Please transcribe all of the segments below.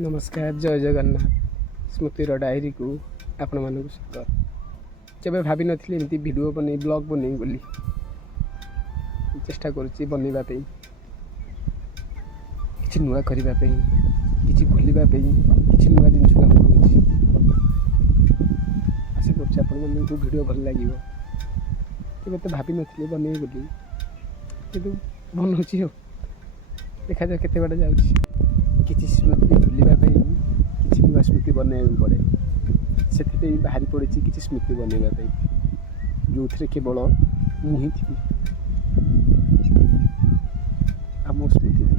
नमस्कार जय जगन्नाथ स्मृतिर डायरी को आपण मानक स्वागत। जब भाभी नथी एमती वीडियो बन ब्लॉग बन बोली चेष्टा करुच्ची बनवा कि नुआ करने कि भूलने कि नुआ जिन बनाऊँगी आशा कर वीडियो भल लगे। तब तो भाभी नी बन बोली कि बनाऊँ देखा जाए केते बाटे जाऊँगी किसी स्मृति भूलने कि नुआ स्मृति बनवाई पड़े से बाहरी पड़ी किसी स्मृति बनवाई जो थे केवल मुही थी आम स्मृति थी।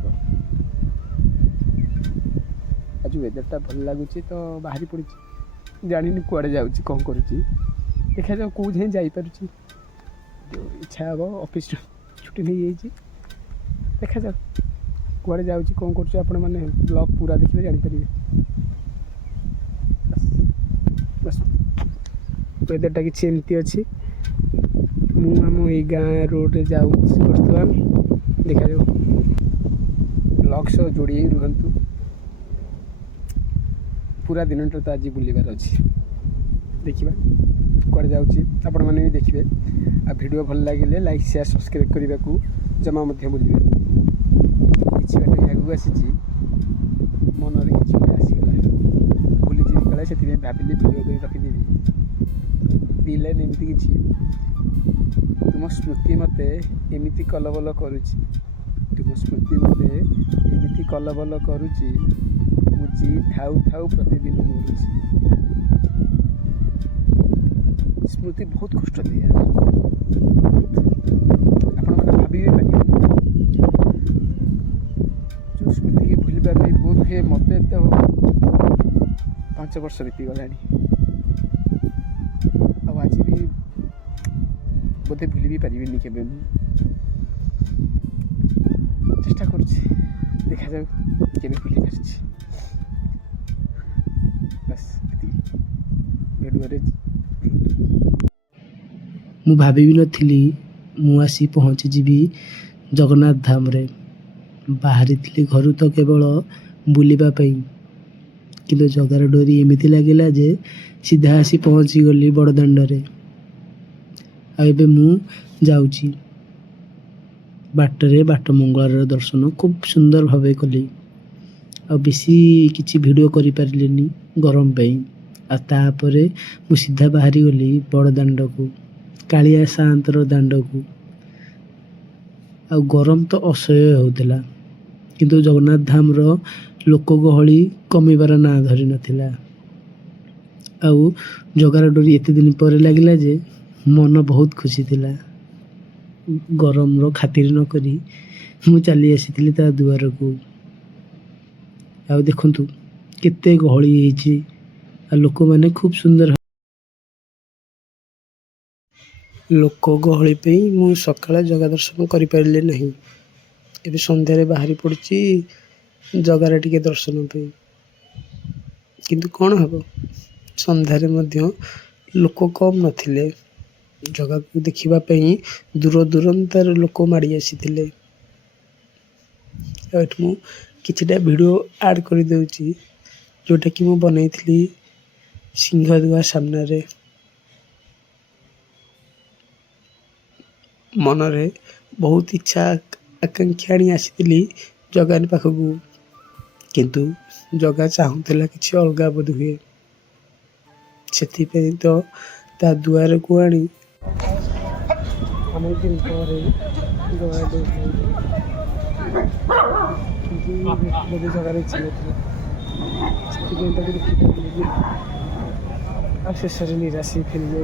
आज वेदरटा भल लगुच तो बाहरी पड़ी जानी कुआड़े जाऊँगी कौन करुँची देखा जाओ कौ जाए जापर जो इच्छा हम ऑफिस छुट्टी नहीं जाइए देखा जाओ कुआड़े जाऊँगी कौन कर आपण मैंने ब्लॉग पूरा देखिए जानीपर। बस वेदरटा कि एमती अच्छी मुझ गाँ रोड रे जाऊँ बर्तमान देखा जाओ ब्लॉग सह जोड़ी रुहतु पूरा दिन तो आज बुलबार अच्छी देखा कुआड़े जाऊँगी आपण मैंने भी देखिए आ वीडियो भल लगे लाइक शेयर सब्सक्राइब करने को जमा भूलें किसी बाटे आगू आसी मन में कि आसगला भूली जी कले से भाविली वीडियो कर रखीदेवी दी लाइन एमती कि तुम स्मृति मते एमती कलबल करुच्ची तुम स्मृति मते एमती कलबल करुच्ची मुझी थाऊ थाऊ प्रतिदिन मरुची। स्मृति बहुत कष्ट दिए आपण मैंने भाभी पारे जो स्मृति की भूलवा बोध हुए मत तो 5 वर्ष बीतीगला आज भी बोधे भूल भी पारि के चेष्टा कर देखा जाऊ के भूली पार बस वीडियो मु भाभी भी नथिली मु आसी पहुँची जीवी जगन्नाथ धाम रे बाहरी थी घर तो केवल बुलवाई किंतु जगार डोरी एमती लगिला जे सीधा आसी पहुँची गली बड़दाण्ड आबे मु जाऊँची बाटरे बाट मंगलार दर्शन खूब सुंदर भाव कली आ बेसी किसी वीडियो करि पारिलेनी गरम पाई आ तापरे मु सीधा बाहरी गली बड़दाण्ड को कालिया सातर दाण्ड को आ गरम तो असह्य होता किंतु जगन्नाथ धाम रो लोक गहली कमिबार ना धरी नथिला आउ जगार डोरी एते दिन पर लगिला जे मन बहुत खुशी थिला। गरम रो खातिर न करी मु चली आसी ता दुआर को आ देखंतु केते गहली हेची आ लोक माने खूब सुंदर लोक गहली पे मु सकाळ जगा दर्शन करि पारिले नहीं एबे संध्यारे बाहरी पड़ची जगार टिके दर्शन पे किंतु कौन हम संध्यारे मध्य लोक कम नथिले जगह को देखिबापी दूर दूरांतार लोक माड़ी आसी मु किछिटा वीडियो ऐड कर देउची जोटा कि मु बनैथिली सिंहदुआ सामने रे मनरे बहुत इच्छा आकांक्षा आनी आसी जगानी पाखक किंतु जगा चाहूला कि अलगा बोध हुए से तो ता दुआर को आनी अनेक दिन जगार शेष निराशी फेरी जा